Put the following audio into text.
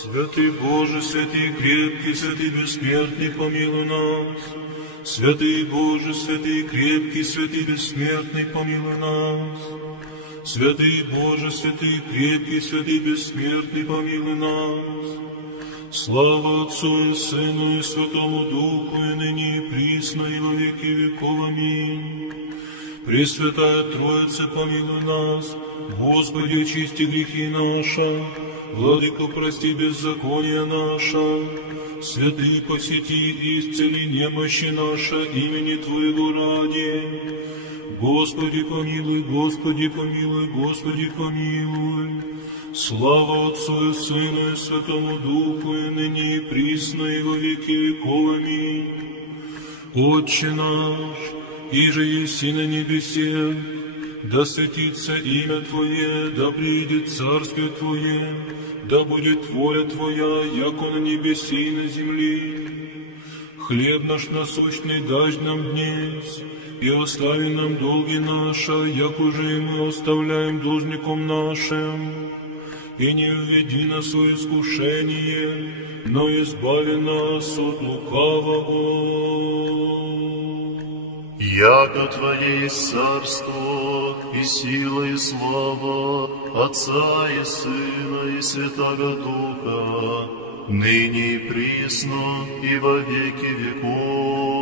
Святый Боже, святый крепкий, святый бессмертный, помилуй нас. Святый Боже, святый крепкий, святый бессмертный, помилуй нас. Святый Боже, святый крепкий, святый бессмертный, помилуй нас. Слава Отцу и Сыну и Святому Духу, и ныне и присно, и во веки веков. Аминь. Пресвятая Троица, помилуй нас. Господи, очисти грехи наши. Владыко, прости беззаконие наше. Святый, посети и исцели немощи наши имени Твоего ради. Господи, помилуй, Господи, помилуй, Господи, помилуй. Слава Отцу и Сыну и Святому Духу, и ныне и присно, и во веки веков. Аминь. Отче наш, иже еси на небесе, да святится имя Твое, да придет царствие Твое, да будет воля Твоя, яко на небесе и на земле. Хлеб наш насущный дашь нам днесь, и остави нам долги наши, як уже и мы оставляем должником нашим. И не введи нас в искушение, но избави нас от лукавого. Яко Твое есть царство, и сила, и слава Отца и Сына, и Святаго Духа, ныне и присно, и во веки веков.